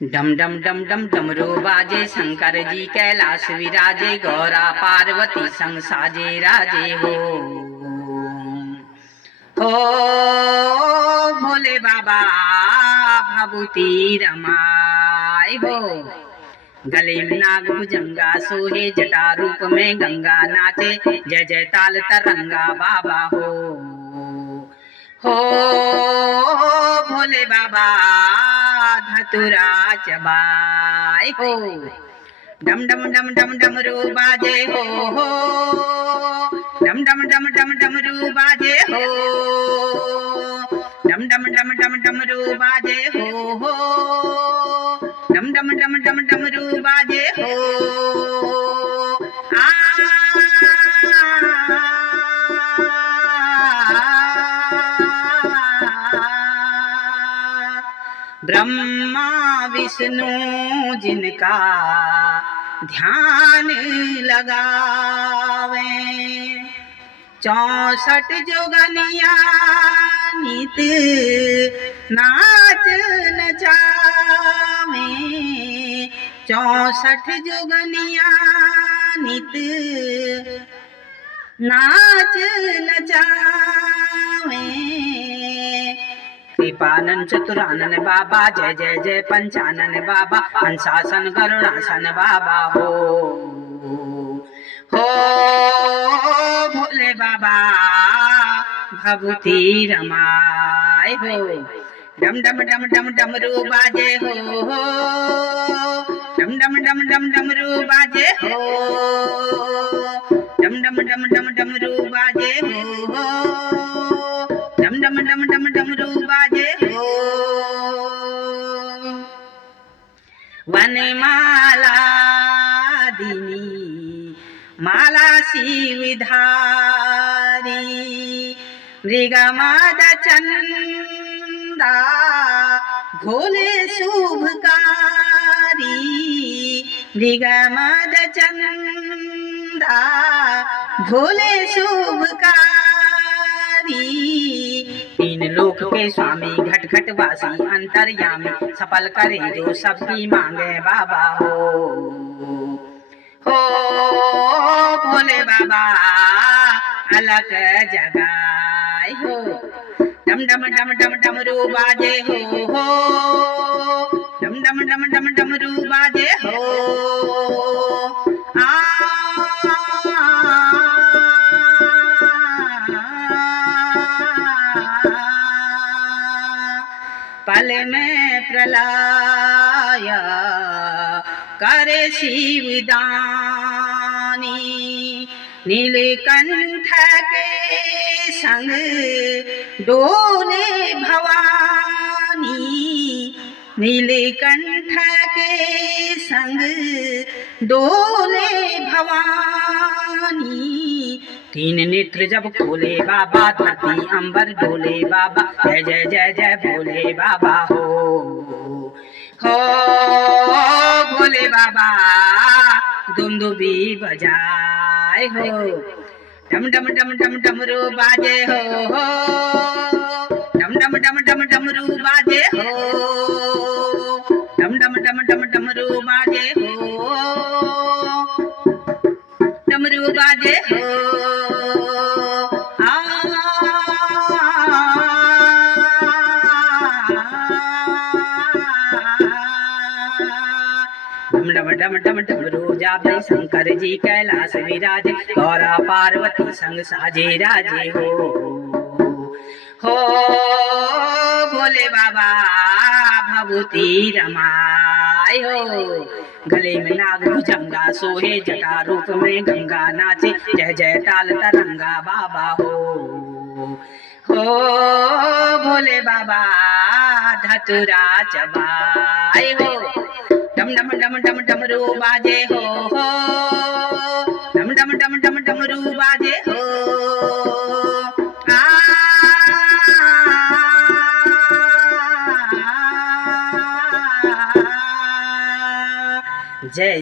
डम डम डम डम डमरू बाजे, शंकर जी कैलाश विराजे, गौरा पार्वती संग साजे राजे हो भोले बाबा भभूति रमाए हो। गले में नाग भुजंगा सोहे, जटा रूप में गंगा नाचे, जय जय ताल तरंगा बाबा हो भोले बाबा धतुरा चबाए हो। डम डम डम डम डमरू बाजे हो डम डम डम डम डमरू बाजे हो डम डम डम डम डमरू बाजे हो डम डम डम डम डमरू बाजे हो। आ ब्रह्मा विष्णु जिनका ध्यान लगावे, 64 जोगनिया नित नाच नचावे, 64 जोगनिया नित नाच नचावे। कृपानन चतुरानन बाबा, जय जय जय पंचानन बाबा, हंसासन गरुड़ासन बाबा हो भोले बाबा भभूति रमाए हो। डम डम डम डम डमरू बाजे हो डम डम डम डम डमरू बाजे हो डम डम डम डम डमरू बाजे हो डम डम डम डम डमरू बाजे हो। वनमाला दिनी माला शिवधारी, मृगमाद चंदा भोले शुभकारी, मृगमाद चंदा भोले शुभकारी। तीन लोक के स्वामी घट घट वासी अंतर्यामी, सफल करे जो सबकी मांगे बाबा हो भोले बाबा अलग जगाए हो। डम डम डम डम डमरू बाजे हो डम डम डम डम डमरू बाजे हो। पल में प्रलय करे शिवदानी, नीलकंठ के संग डोले भवानी, नीलकंठ के संग डोले भवानी। तीन नेत्र जब खोले बाबा, धरती अंबर डोले बाबा, जय जय जय जय भोले बाबा हो भोले बाबा दुंदुबी बजाए हो। डम डम डम डम डमरू बाजे हो डम डम डम डम डमरू बाजे हो डम डम डम डम डमरू बाजे हो डमरू बाजे हो। डम डम डम डमरू जाबे, शंकर जी कैलाश विराजे, गौरा पार्वती संग साजे राजे हो भोले बाबा भभूति रमाए हो। गले में नाग भुजंगा सोहे, जटा रूप में गंगा नाचे, जय जय ताल तरंगा बाबा हो भोले बाबा धतुरा चबाए हो। डम डम डम डम डमरू बाजे हो डम डम डम डम डमरू बाजे हो। जय